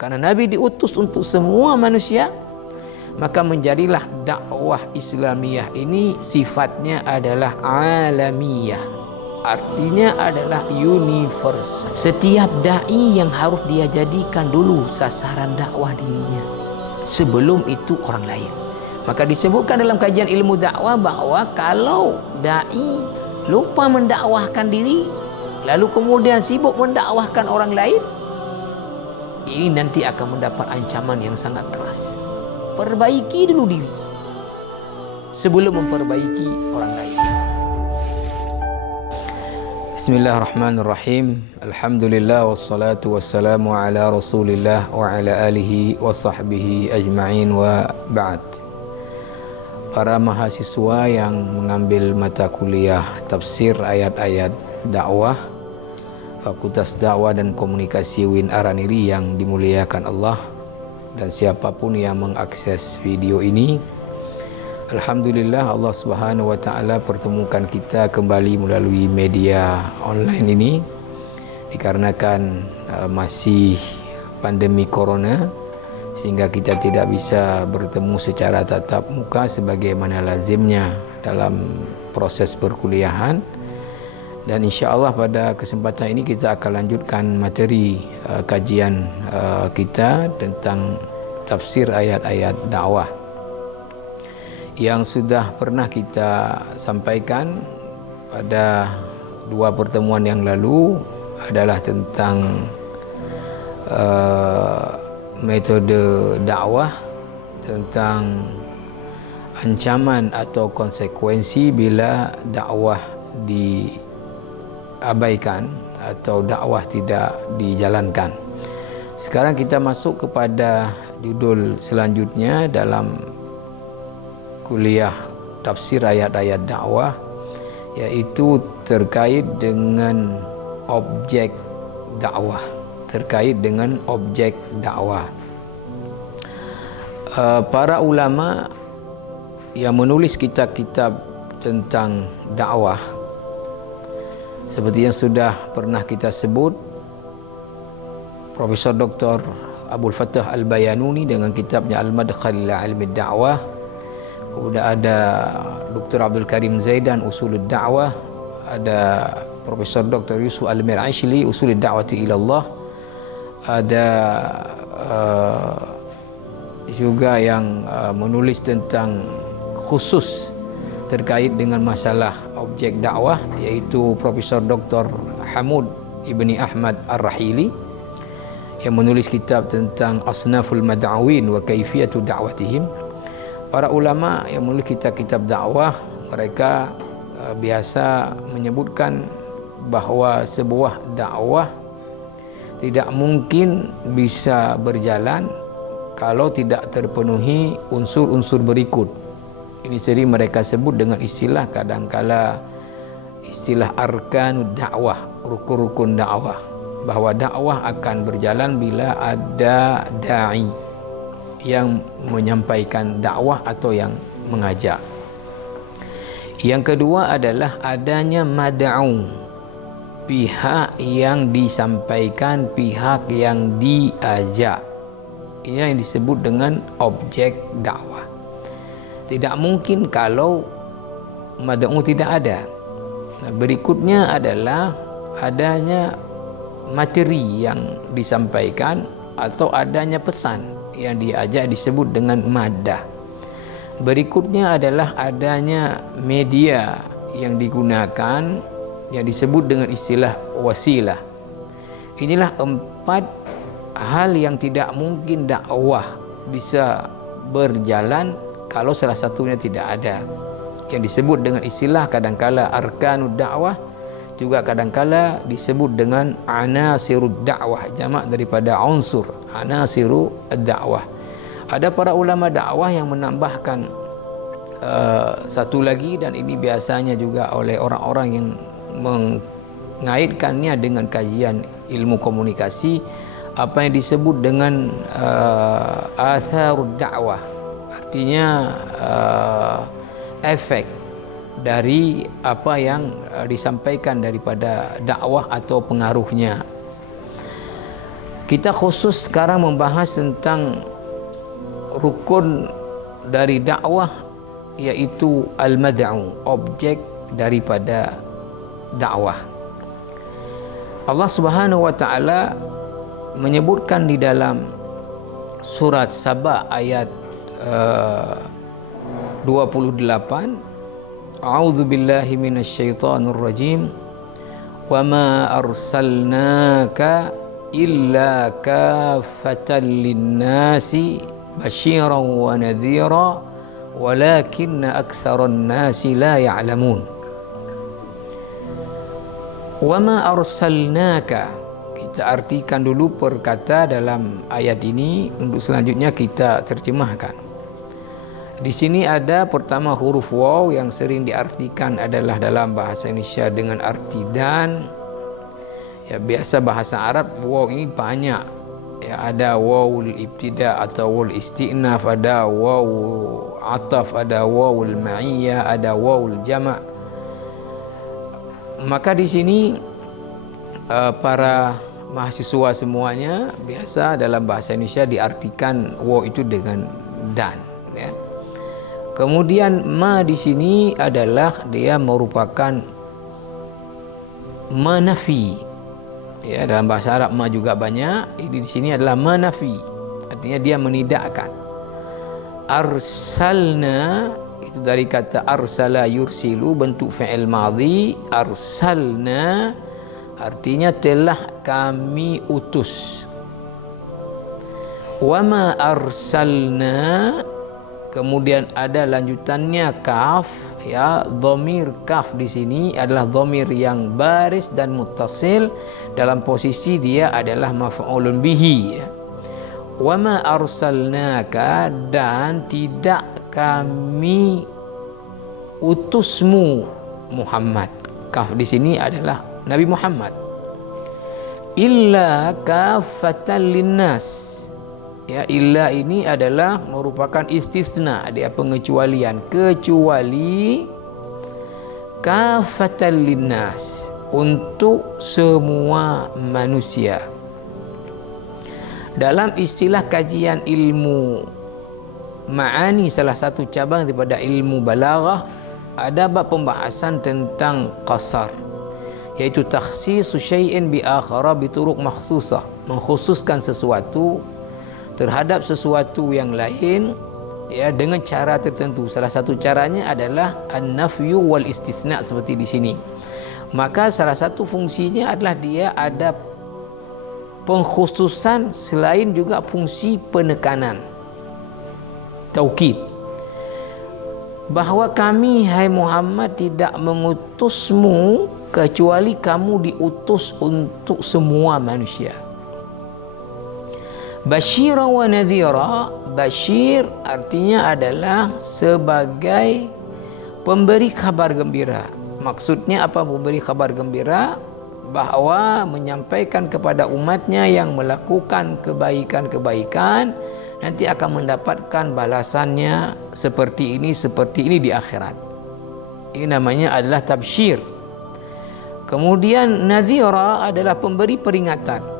Karena Nabi diutus untuk semua manusia, maka menjadilah dakwah Islamiyah ini sifatnya adalah alamiyah. Artinya adalah universal. Setiap dai yang harus dia jadikan dulu sasaran dakwah dirinya, sebelum itu orang lain. Maka disebutkan dalam kajian ilmu dakwah bahwa kalau dai lupa mendakwahkan diri, lalu kemudian sibuk mendakwahkan orang lain, ini nanti akan mendapat ancaman yang sangat keras. Perbaiki dulu diri sebelum memperbaiki orang lain. Bismillahirrahmanirrahim. Alhamdulillah wassalatu wassalamu ala Rasulillah wa ala alihi wa sahbihi ajma'in wa ba'd. Para mahasiswa yang mengambil mata kuliah tafsir ayat-ayat dakwah Fakultas Dakwah dan Komunikasi UIN Araniri yang dimuliakan Allah, dan siapapun yang mengakses video ini, alhamdulillah Allah Subhanahu wa taala pertemukan kita kembali melalui media online ini dikarenakan masih pandemi corona, sehingga kita tidak bisa bertemu secara tatap muka sebagaimana lazimnya dalam proses perkuliahan. Dan insya Allah pada kesempatan ini kita akan lanjutkan materi kajian kita tentang tafsir ayat-ayat dakwah yang sudah pernah kita sampaikan pada dua pertemuan yang lalu adalah tentang metode dakwah, tentang ancaman atau konsekuensi bila dakwah diabaikan atau dakwah tidak dijalankan. Sekarang kita masuk kepada judul selanjutnya dalam kuliah tafsir ayat-ayat dakwah, yaitu terkait dengan objek dakwah. Para ulama yang menulis kitab-kitab tentang dakwah, seperti yang sudah pernah kita sebut, Profesor Dr. Abdul Fattah Al-Bayanuni dengan kitabnya Al-Madkhal ila Ilmi Da'wah, kemudian ada Dr. Abdul Karim Zaidan Usulud Da'wah, ada Profesor Dr. Yusuf Al-Mir'ashli Usulud Da'wati ila Allah, ada juga yang menulis tentang khusus terkait dengan masalah objek dakwah, yaitu Profesor Dr. Hamud Ibni Ahmad Ar-Rahili yang menulis kitab tentang Asnaful Mad'awin wa Kaifiyatu Da'watihim. Para ulama yang menulis kitab-kitab dakwah, mereka biasa menyebutkan bahwa sebuah dakwah tidak mungkin bisa berjalan kalau tidak terpenuhi unsur-unsur berikut. Ini sering mereka sebut dengan istilah, kadangkala istilah arkanud dakwah, rukun-rukun dakwah, bahwa dakwah akan berjalan bila ada da'i yang menyampaikan dakwah atau yang mengajak. Yang kedua adalah adanya mad'u, pihak yang disampaikan, pihak yang diajak. Ini yang disebut dengan objek dakwah. Tidak mungkin kalau mad'u tidak ada. Berikutnya adalah adanya materi yang disampaikan atau adanya pesan yang diajak, disebut dengan maddah. Berikutnya adalah adanya media yang digunakan yang disebut dengan istilah wasilah. Inilah 4 hal yang tidak mungkin dakwah bisa berjalan kalau salah satunya tidak ada, yang disebut dengan istilah kadangkala arkanud dakwah, juga kadangkala disebut dengan anasirud dakwah, jamak daripada unsur, anasiru ad-dakwah. Ada para ulama dakwah yang menambahkan satu lagi, dan ini biasanya juga oleh orang-orang yang mengaitkannya dengan kajian ilmu komunikasi, apa yang disebut dengan atharud dakwah, artinya efek dari apa yang disampaikan daripada dakwah atau pengaruhnya. Kita khusus sekarang membahas tentang rukun dari dakwah, yaitu al-mad'u, objek daripada dakwah. Allah Subhanahu wa taala menyebutkan di dalam surat Saba ayat 28, A'udzu billahi minasyaitonir rajim, wa ma arsalnaka illa kaffatan linnasi basyiran wa nadhira walakinna aktsaran nasi la ya'lamun. Wa ma arsalnaka, kita artikan dulu perkata dalam ayat ini, untuk selanjutnya kita terjemahkan. Di sini ada pertama huruf waw yang sering diartikan adalah dalam bahasa Indonesia dengan arti dan. Ya, biasa bahasa Arab waw ini banyak. Ya, ada wawul ibtida atau wawul istinaf, ada waw ataf, ada wawul ma'iyah, ada wawul jama'. Maka di sini para mahasiswa semuanya biasa dalam bahasa Indonesia diartikan waw itu dengan dan, ya. Kemudian ma di sini adalah dia merupakan manafi. Ya, dalam bahasa Arab ma juga banyak. Ini di sini adalah manafi. Artinya dia menidakkan. Arsalna itu dari kata arsala yursilu, bentuk fi'il madhi. Arsalna artinya telah kami utus. Wa ma arsalna, kemudian ada lanjutannya kaf, ya, dhamir kaf di sini adalah dhamir yang baris dan muttasil, dalam posisi dia adalah maf'ulun bihi, ya. Wa ma arsalnaka, dan tidak kami utusmu Muhammad. Kaf di sini adalah Nabi Muhammad. Illa kaffatan linnas. Ya, illa ini adalah merupakan istisna, dia pengecualian, kecuali kaffatan linnas, untuk semua manusia. Dalam istilah kajian ilmu ma'ani, salah satu cabang daripada ilmu balaghah, ada bab pembahasan tentang qasar, yaitu takhsisu syai'in bi akhara bi turuq makhsusah, mengkhususkan sesuatu terhadap sesuatu yang lain, ya, dengan cara tertentu. Salah satu caranya adalah an-nafyu wal istisna, seperti di sini. Maka salah satu fungsinya adalah dia ada pengkhususan selain juga fungsi penekanan, taukid, bahwa kami, hai Muhammad, tidak mengutusmu kecuali kamu diutus untuk semua manusia. Basyira wa nadhira, basyir artinya adalah sebagai pemberi kabar gembira. Maksudnya apa memberi kabar gembira? Bahwa menyampaikan kepada umatnya yang melakukan kebaikan-kebaikan nanti akan mendapatkan balasannya seperti ini di akhirat. Ini namanya adalah tabsyir. Kemudian nadhira adalah pemberi peringatan,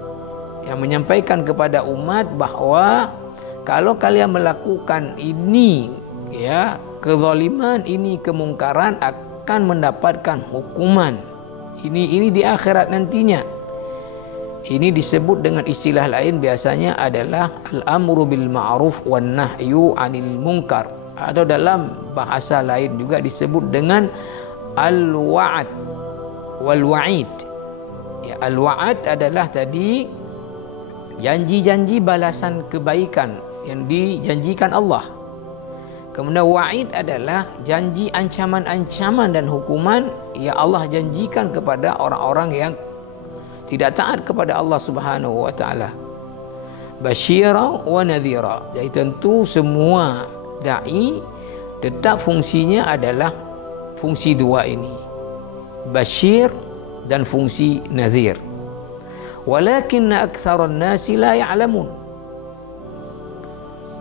yang menyampaikan kepada umat bahwa kalau kalian melakukan ini, ya, kezaliman ini, kemungkaran, akan mendapatkan hukuman ini di akhirat nantinya. Ini disebut dengan istilah lain biasanya adalah al-amru bil ma'ruf wan nahyu 'anil munkar, atau dalam bahasa lain juga disebut dengan al-wa'd wal wa'id. Ya, al-wa'd adalah tadi janji-janji balasan kebaikan yang dijanjikan Allah. Kemudian wa'id adalah janji ancaman-ancaman dan hukuman yang Allah janjikan kepada orang-orang yang tidak taat kepada Allah Subhanahu wa taala. Basyira wa nadhira. Jadi tentu semua dai tetap fungsinya adalah fungsi dua ini, basyir dan fungsi nadhir. Walakinna aktsaran nasi la ya'lamun.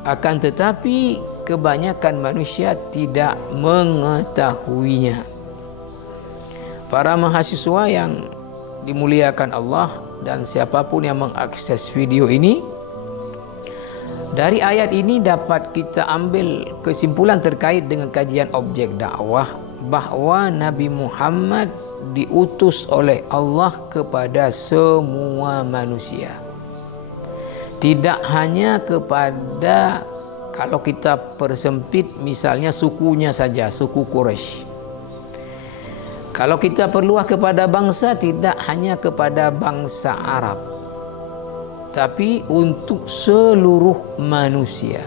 Akan tetapi kebanyakan manusia tidak mengetahuinya. Para mahasiswa yang dimuliakan Allah, dan siapapun yang mengakses video ini. Dari ayat ini dapat kita ambil kesimpulan terkait dengan kajian objek dakwah, bahwa Nabi Muhammad diutus oleh Allah kepada semua manusia. Tidak hanya kepada, kalau kita persempit misalnya sukunya saja, suku Quraisy. Kalau kita perluah kepada bangsa, tidak hanya kepada bangsa Arab, tapi untuk seluruh manusia.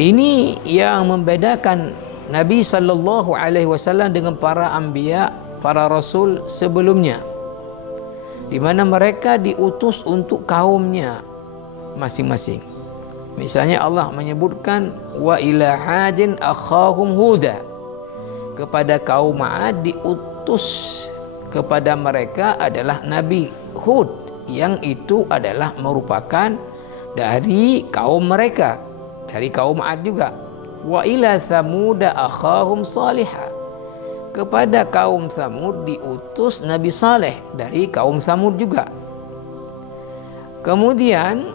Ini yang membedakan Nabi sallallahu alaihi wasallam dengan para anbiya, para rasul sebelumnya, di mana mereka diutus untuk kaumnya masing-masing. Misalnya Allah menyebutkan wa ila adin akhahum huda. Kepada kaum Ad diutus kepada mereka adalah Nabi Hud, yang itu adalah merupakan dari kaum mereka, dari kaum Ad juga. Wa ila Thamuda akhahum salihah. Kepada kaum Thamud diutus Nabi Saleh dari kaum Thamud juga. Kemudian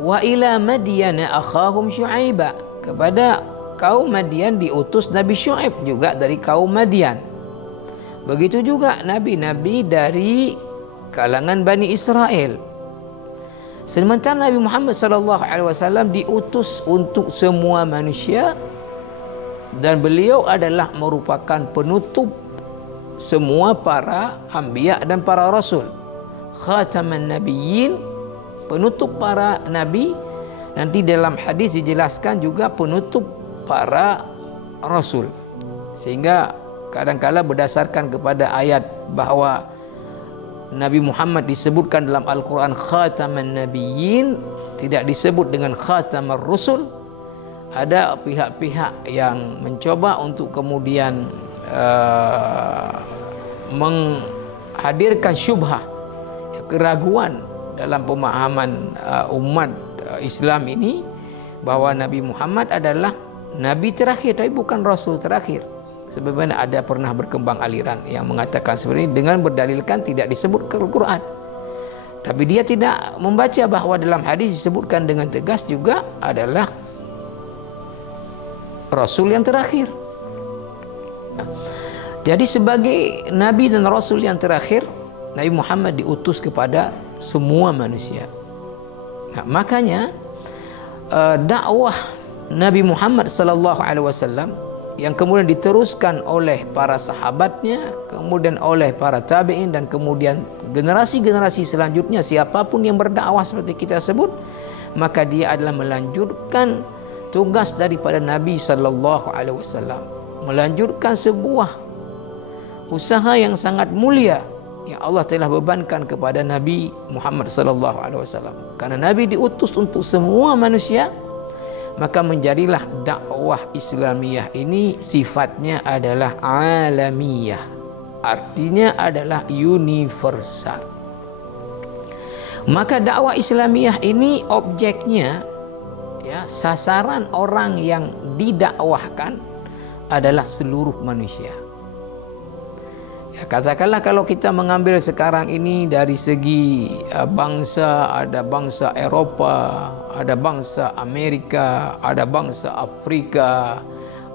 wa ila Madyana akhahum Syu'aiba. Kepada kaum Madian diutus Nabi Syu'aib juga dari kaum Madian. Begitu juga nabi-nabi dari kalangan Bani Israel. Sementara Nabi Muhammad SAW diutus untuk semua manusia, dan beliau adalah merupakan penutup semua para anbiya dan para rasul. Khataman Nabiyyin, penutup para nabi. Nanti dalam hadis dijelaskan juga penutup para rasul. Sehingga kadang-kala berdasarkan kepada ayat bahwa Nabi Muhammad disebutkan dalam Al-Quran Khataman Nabiyyin, tidak disebut dengan Khatamar Rusul. Ada pihak-pihak yang mencoba untuk kemudian menghadirkan syubhah, keraguan dalam pemahaman umat Islam ini, bahwa Nabi Muhammad adalah Nabi terakhir tapi bukan Rasul terakhir. Sebagaimana ada pernah berkembang aliran yang mengatakan sebenarnya dengan berdalilkan tidak disebut Al-Quran. Tapi dia tidak membaca bahwa dalam hadis disebutkan dengan tegas juga adalah Rasul yang terakhir. Jadi sebagai Nabi dan Rasul yang terakhir, Nabi Muhammad diutus kepada semua manusia. Nah, makanya dakwah Nabi Muhammad sallallahu alaihi wasallam yang kemudian diteruskan oleh para sahabatnya, kemudian oleh para tabi'in, dan kemudian generasi-generasi selanjutnya, siapapun yang berdakwah seperti kita sebut, maka dia adalah melanjutkan tugas daripada Nabi sallallahu alaihi wasallam, melanjutkan sebuah usaha yang sangat mulia yang Allah telah bebankan kepada Nabi Muhammad sallallahu alaihi wasallam. Karena Nabi diutus untuk semua manusia, maka menjadilah dakwah Islamiyah ini sifatnya adalah alamiyah, artinya adalah universal. Maka dakwah Islamiyah ini objeknya, ya, sasaran orang yang didakwahkan adalah seluruh manusia. Ya, katakanlah kalau kita mengambil sekarang ini dari segi bangsa, ada bangsa Eropa, ada bangsa Amerika, ada bangsa Afrika,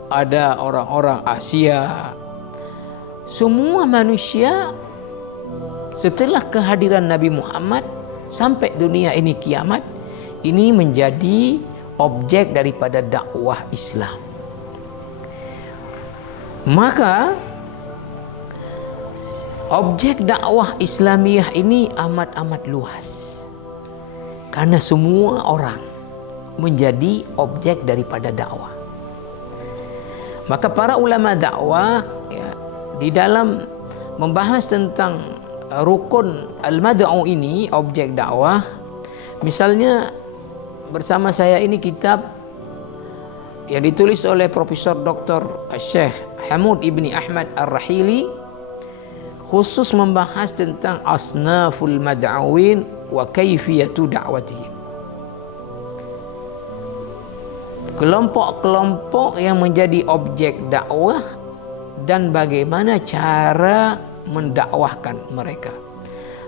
ada orang-orang Asia. Semua manusia setelah kehadiran Nabi Muhammad sampai dunia ini kiamat, ini menjadi objek daripada dakwah Islam. Maka objek dakwah Islamiyah ini amat-amat luas, karena semua orang menjadi objek daripada dakwah. Maka para ulama dakwah, ya, di dalam membahas tentang rukun al-mad'u ini, objek dakwah, misalnya bersama saya ini kitab yang ditulis oleh Profesor Dr. Syekh Hamud Ibni Ahmad Ar-Rahili, khusus membahas tentang asnaful mad'awin wa kaifiyatu da'watihim. Kelompok-kelompok yang menjadi objek dakwah dan bagaimana cara mendakwahkan mereka.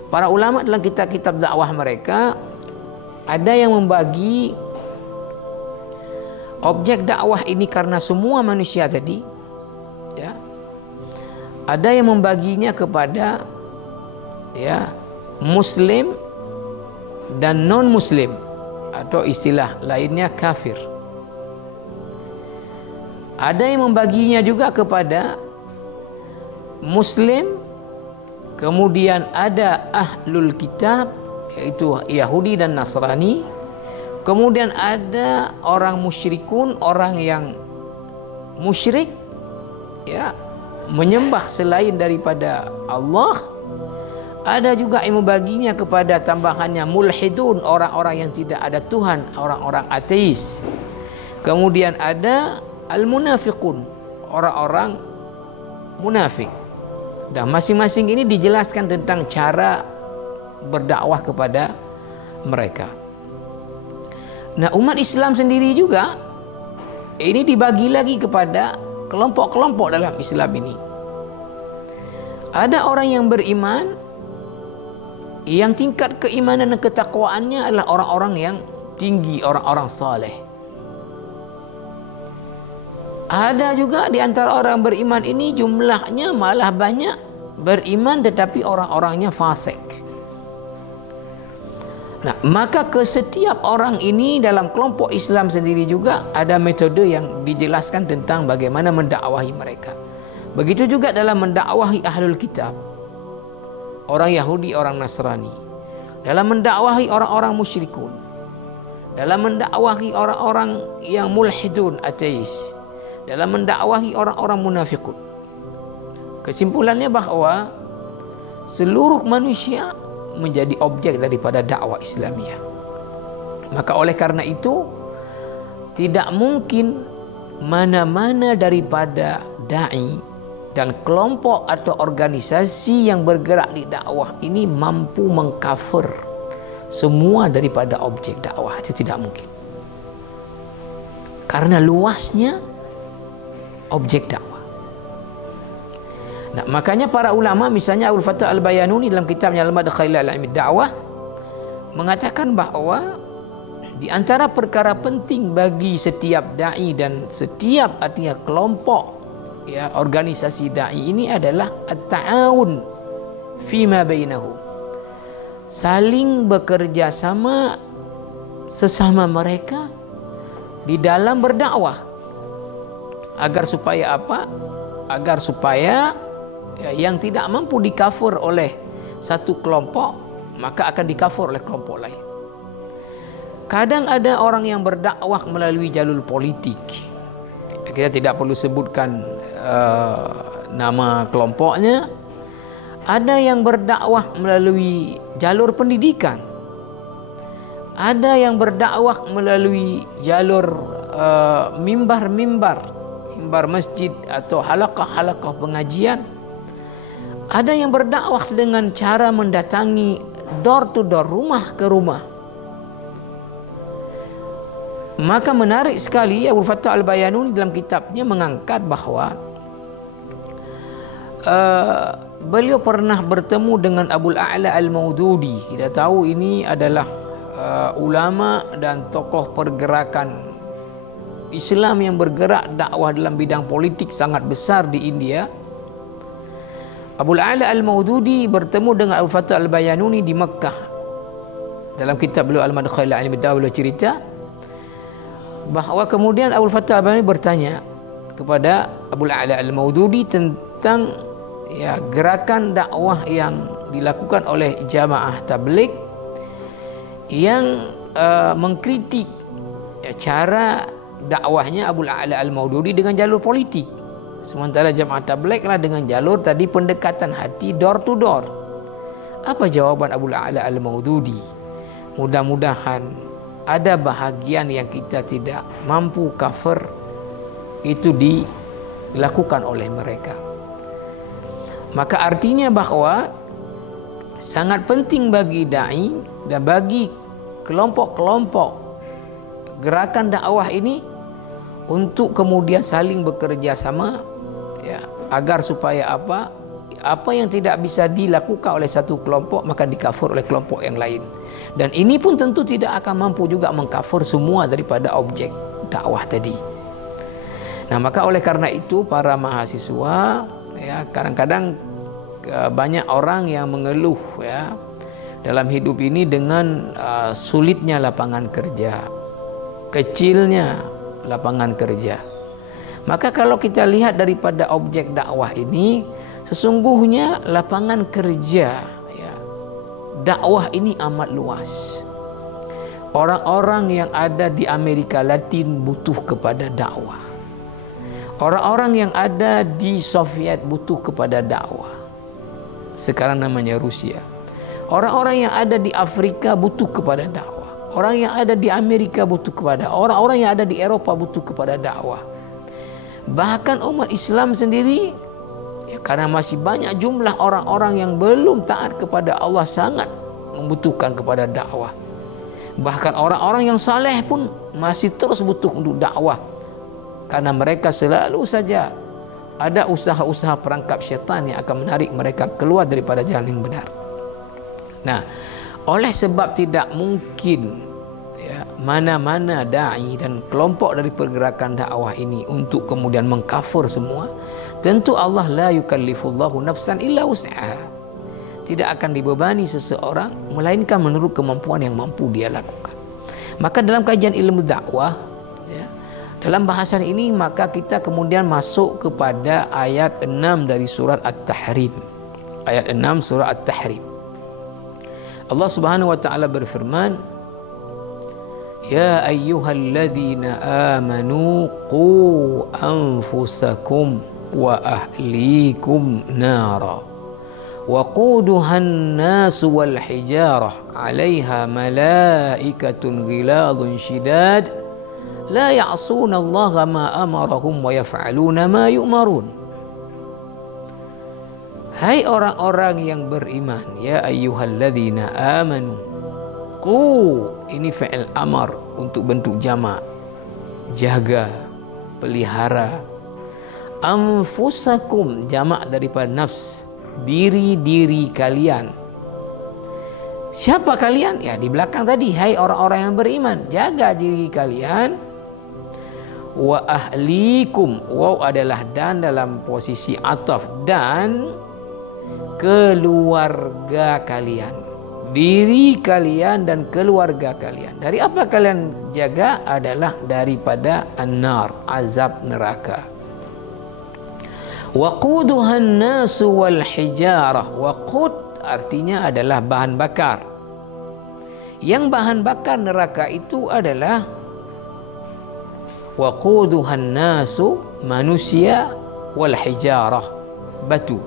para ulama dalam kitab-kitab dakwah mereka ada yang membagi objek dakwah ini karena semua manusia tadi, ya. Ada yang membaginya kepada, ya, muslim dan non muslim, atau istilah lainnya kafir. Ada yang membaginya juga kepada muslim, kemudian ada ahlul kitab, yaitu Yahudi dan Nasrani, kemudian ada orang musyrikun, orang yang musyrik, ya, menyembah selain daripada Allah. Ada juga yang membaginya kepada tambahannya mulhidun, orang-orang yang tidak ada Tuhan, orang-orang ateis. Kemudian ada al-munafiqun, orang-orang munafik. Dan masing-masing ini dijelaskan tentang cara berdakwah kepada mereka. Nah, umat Islam sendiri juga ini dibagi lagi kepada kelompok-kelompok dalam Islam ini. Ada orang yang beriman, yang tingkat keimanan dan ketakwaannya adalah orang-orang yang tinggi, orang-orang saleh. Ada juga di antara orang beriman ini jumlahnya malah banyak beriman tetapi orang-orangnya fasik. Nah, maka ke setiap orang ini dalam kelompok Islam sendiri juga ada metode yang dijelaskan tentang bagaimana mendakwahi mereka. Begitu juga dalam mendakwahi ahlul kitab, orang Yahudi, orang Nasrani, dalam mendakwahi orang-orang musyrikun, dalam mendakwahi orang-orang yang mulhidun, ateis, dalam mendakwahi orang-orang munafikun. Kesimpulannya bahwa seluruh manusia menjadi objek daripada dakwah Islamiyah. Maka oleh karena itu tidak mungkin mana-mana daripada dai dan kelompok atau organisasi yang bergerak di dakwah ini mampu mengcover semua daripada objek dakwah. Itu tidak mungkin, karena luasnya objek dakwah. Nah, makanya para ulama, misalnya Abul Fattah Al-Bayanuni dalam kitabnya Al-Madkhal ila Ilmi Da'wah mengatakan bahwa di antara perkara penting bagi setiap dai dan setiap artinya kelompok, ya, organisasi dai ini adalah at-ta'awun fima bainahum, saling bekerja sama sesama mereka di dalam berdakwah. Agar supaya apa? Agar supaya, ya, yang tidak mampu di-cover oleh satu kelompok maka akan di-cover oleh kelompok lain. Kadang ada orang yang berdakwah melalui jalur politik. Kita tidak perlu sebutkan nama kelompoknya. Ada yang berdakwah melalui jalur pendidikan. Ada yang berdakwah melalui jalur mimbar masjid atau halaqah pengajian. Ada yang berdakwah dengan cara mendatangi door to door, rumah ke rumah. Maka menarik sekali Abul Fattah Al-Bayanuni dalam kitabnya mengangkat bahwa beliau pernah bertemu dengan Abul A'la Al-Maududi. Kita tahu ini adalah ulama dan tokoh pergerakan Islam yang bergerak dakwah dalam bidang politik sangat besar di India. Abul A'la Al-Maududi bertemu dengan Abul Fattah Al-Bayanuni di Mekah. Dalam kitab beliau Al-Madkhal ila Ilmi Da'wah beliau cerita bahwa kemudian Abul Fattah Al-Bayanuni bertanya kepada Abul A'la Al-Maududi tentang, ya, gerakan dakwah yang dilakukan oleh jamaah tabligh yang mengkritik, ya, cara dakwahnya Abul A'la Al-Maududi dengan jalur politik. Sementara jamaah tabligh lah dengan jalur tadi pendekatan hati, door to door. Apa jawaban Abul A'la Al-Maududi? Mudah-mudahan ada bahagian yang kita tidak mampu cover itu dilakukan oleh mereka. Maka artinya bahwa sangat penting bagi dai dan bagi kelompok-kelompok gerakan dakwah ini untuk kemudian saling bekerja sama, ya, agar supaya apa? apa yang tidak bisa dilakukan oleh satu kelompok maka dikafir oleh kelompok yang lain. Dan ini pun tentu tidak akan mampu juga mengkafir semua daripada objek dakwah tadi. Nah, maka oleh karena itu para mahasiswa, ya, kadang-kadang banyak orang yang mengeluh, ya, dalam hidup ini dengan sulitnya lapangan kerja, kecilnya lapangan kerja. Maka kalau kita lihat daripada objek dakwah ini, sesungguhnya lapangan kerja, ya, dakwah ini amat luas. Orang-orang yang ada di Amerika Latin butuh kepada dakwah. Orang-orang yang ada di Soviet butuh kepada dakwah. Sekarang namanya Rusia. Orang-orang yang ada di Afrika butuh kepada dakwah. Orang yang ada di Amerika butuh kepada, orang-orang yang ada di Eropa butuh kepada dakwah. Bahkan umat Islam sendiri, ya, karena masih banyak jumlah orang-orang yang belum taat kepada Allah, sangat membutuhkan kepada dakwah. Bahkan orang-orang yang saleh pun masih terus butuh untuk dakwah, karena mereka selalu saja ada usaha-usaha perangkap syaitan yang akan menarik mereka keluar daripada jalan yang benar. Nah, oleh sebab tidak mungkin, ya, mana-mana da'i dan kelompok dari pergerakan dakwah ini untuk kemudian mengkafir semua, tentu Allah la yukallifullahu nafsan illa wus'aha. Tidak akan dibebani seseorang melainkan menurut kemampuan yang mampu dia lakukan. Maka dalam kajian ilmu dakwah, ya, dalam bahasan ini maka kita kemudian masuk kepada ayat 6 dari surat At-Tahrim. Ayat 6 surah At-Tahrim. Allah Subhanahu wa taala berfirman, Ya ayyuhalladzina amanu qu anfusakum wa ahlikum nara وقودها الناس والحجارة عليها ملائكة غلاظ شداد لا يعصون الله ما أمرهم ويفعلون ما يؤمرون. Hai orang-orang yang beriman, ya ayyuhalladzina amanu. Qu, ini fi'il amar untuk bentuk jamak. Jaga, pelihara. Anfusakum, jamak daripada nafs. Diri-diri kalian. Siapa kalian? Ya, di belakang tadi, hai orang-orang yang beriman, jaga diri kalian. Wa ahlikum, waw adalah dan dalam posisi ataf, dan keluarga kalian. Diri kalian dan keluarga kalian. Dari apa kalian jaga? Adalah daripada an-nar, azab neraka. Waquduhan nasu wal hijarah. Waqud artinya adalah bahan bakar. Yang bahan bakar neraka itu adalah waquduhan nasu, manusia, wal hijarah, batu.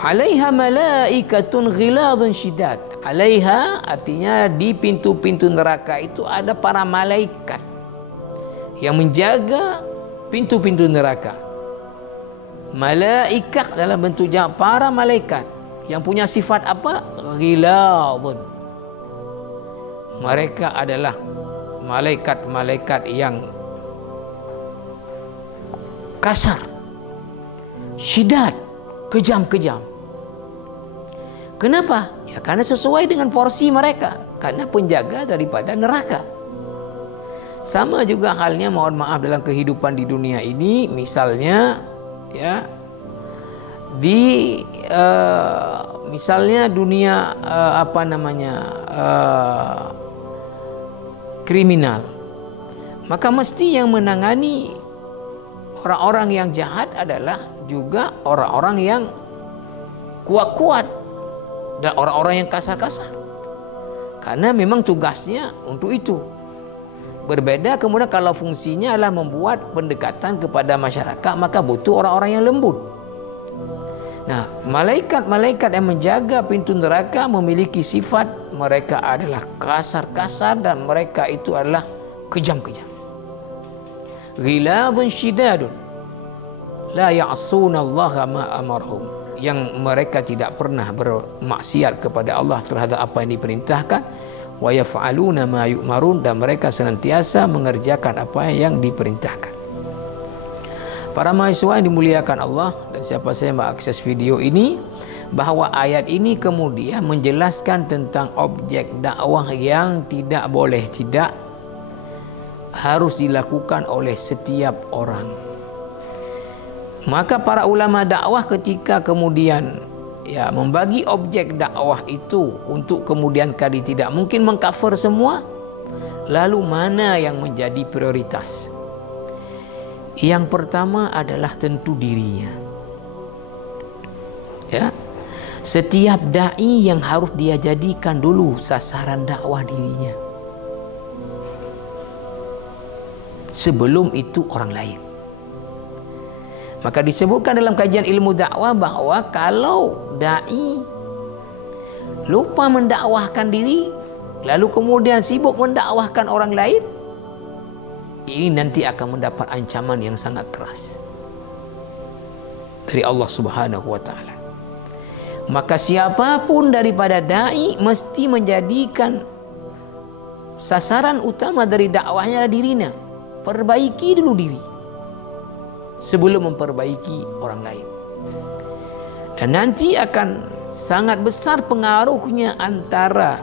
Alaiha malaikatun ghiladun syidad. Alaiha artinya di pintu-pintu neraka itu ada para malaikat yang menjaga pintu-pintu neraka. Malaikat dalam bentuk jamak, para malaikat yang punya sifat apa? Ghiladun. Mereka adalah malaikat-malaikat yang kasar, syidad, kejam-kejam. Kenapa? Ya karena sesuai dengan porsi mereka, karena penjaga daripada neraka. Sama juga halnya, mohon maaf, dalam kehidupan di dunia ini, misalnya, ya, di misalnya dunia kriminal, maka mesti yang menangani orang-orang yang jahat adalah juga orang-orang yang kuat-kuat dan orang-orang yang kasar-kasar, karena memang tugasnya untuk itu. Berbeda kemudian kalau fungsinya adalah membuat pendekatan kepada masyarakat, maka butuh orang-orang yang lembut. Nah, malaikat-malaikat yang menjaga pintu neraka memiliki sifat mereka adalah kasar-kasar dan mereka itu adalah kejam-kejam. Ghiladun syidadun la ya'sunallaha ma amarhum, yang mereka tidak pernah bermaksiat kepada Allah terhadap apa yang diperintahkan. Wa yaf'aluna ma yu'marun, dan mereka senantiasa mengerjakan apa yang diperintahkan. Para mahasiswa yang dimuliakan Allah dan siapa saja yang mengakses video ini, bahwa ayat ini kemudian menjelaskan tentang objek dakwah yang tidak boleh tidak harus dilakukan oleh setiap orang. Maka para ulama dakwah ketika kemudian membagi objek dakwah itu untuk kemudian kali tidak mungkin mengcover semua, lalu mana yang menjadi prioritas? Yang pertama adalah tentu dirinya. Ya. Setiap dai yang harus dia jadikan dulu sasaran dakwah dirinya. Sebelum itu orang lain. Maka disebutkan dalam kajian ilmu dakwah bahwa kalau dai lupa mendakwahkan diri, lalu kemudian sibuk mendakwahkan orang lain, ini nanti akan mendapat ancaman yang sangat keras dari Allah Subhanahu wa ta'ala. Maka siapapun daripada dai mesti menjadikan sasaran utama dari dakwahnya adalah dirinya. Perbaiki dulu diri sebelum memperbaiki orang lain. Dan nanti akan sangat besar pengaruhnya antara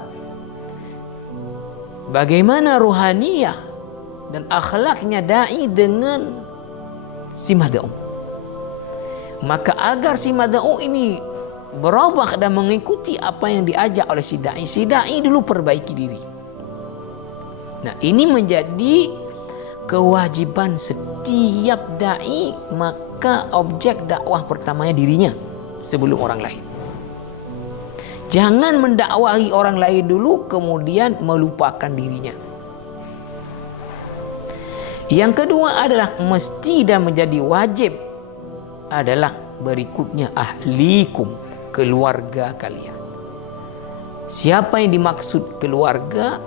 bagaimana ruhaniyah dan akhlaknya dai dengan si mad'u. Maka agar si mad'u ini berubah dan mengikuti apa yang diajak oleh si dai dulu perbaiki diri. Nah, ini menjadi kewajiban setiap dai, maka objek dakwah pertamanya dirinya sebelum orang lain. Jangan mendakwahi orang lain dulu kemudian melupakan dirinya. Yang kedua adalah mesti dan menjadi wajib adalah berikutnya ahlikum, keluarga kalian. Siapa yang dimaksud keluarga?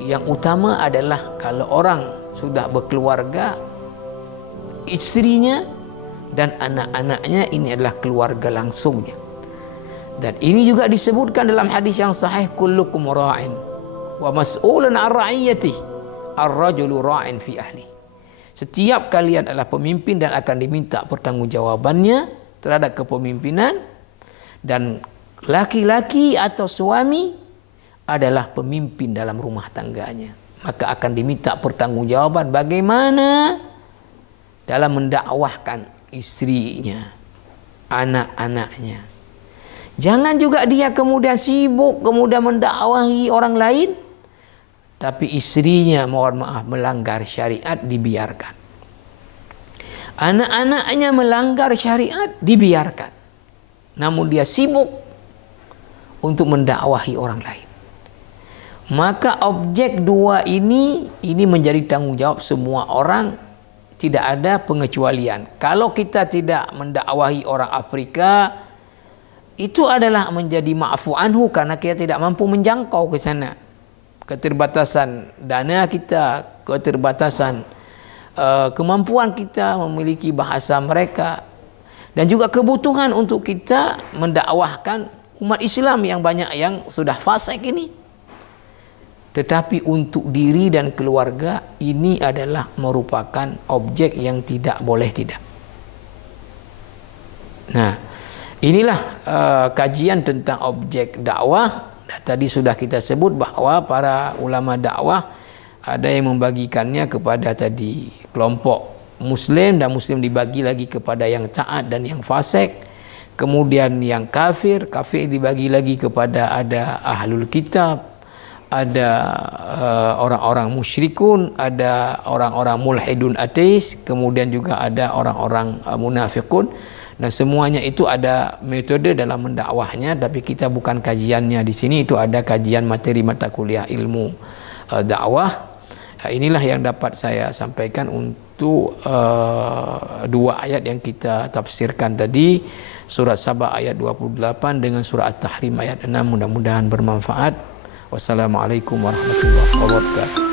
Yang utama adalah kalau orang sudah berkeluarga, istrinya dan anak-anaknya ini adalah keluarga langsungnya. Dan ini juga disebutkan dalam hadis yang sahih, kullukum ra'in wa mas'ulun 'an ra'iyatihi, ar-rajulu ra'in fi ahli. Setiap kalian adalah pemimpin dan akan diminta pertanggungjawabannya terhadap kepemimpinan, dan laki-laki atau suami adalah pemimpin dalam rumah tangganya, maka akan diminta pertanggungjawaban bagaimana dalam mendakwahkan istrinya, anak-anaknya. Jangan juga dia kemudian sibuk kemudian mendakwahi orang lain, tapi istrinya mohon maaf melanggar syariat, dibiarkan. Anak-anaknya melanggar syariat, dibiarkan. Namun dia sibuk untuk mendakwahi orang lain. Maka objek dua ini menjadi tanggung jawab semua orang, tidak ada pengecualian. Kalau kita tidak mendakwahi orang Afrika, itu adalah menjadi ma'fu anhu karena kita tidak mampu menjangkau ke sana. Keterbatasan dana kita, keterbatasan kemampuan kita memiliki bahasa mereka, dan juga kebutuhan untuk kita mendakwahkan umat Islam yang banyak yang sudah fasik ini. Tetapi untuk diri dan keluarga ini adalah merupakan objek yang tidak boleh tidak. Nah, inilah kajian tentang objek dakwah. Dan tadi sudah kita sebut bahwa para ulama dakwah ada yang membagikannya kepada tadi kelompok muslim, dan muslim dibagi lagi kepada yang taat dan yang fasik. Kemudian yang kafir dibagi lagi kepada ada ahlul kitab, ada orang-orang musyrikun, ada orang-orang mulhidun ateis, kemudian juga ada orang-orang munafikun. Dan semuanya itu ada metode dalam mendakwahnya, tapi kita bukan kajiannya di sini. Itu ada kajian materi mata kuliah ilmu dakwah. Inilah yang dapat saya sampaikan untuk dua ayat yang kita tafsirkan tadi, surat Saba ayat 28 dengan surat At-Tahrim ayat 6. Mudah-mudahan bermanfaat. Wassalamualaikum warahmatullahi wabarakatuh.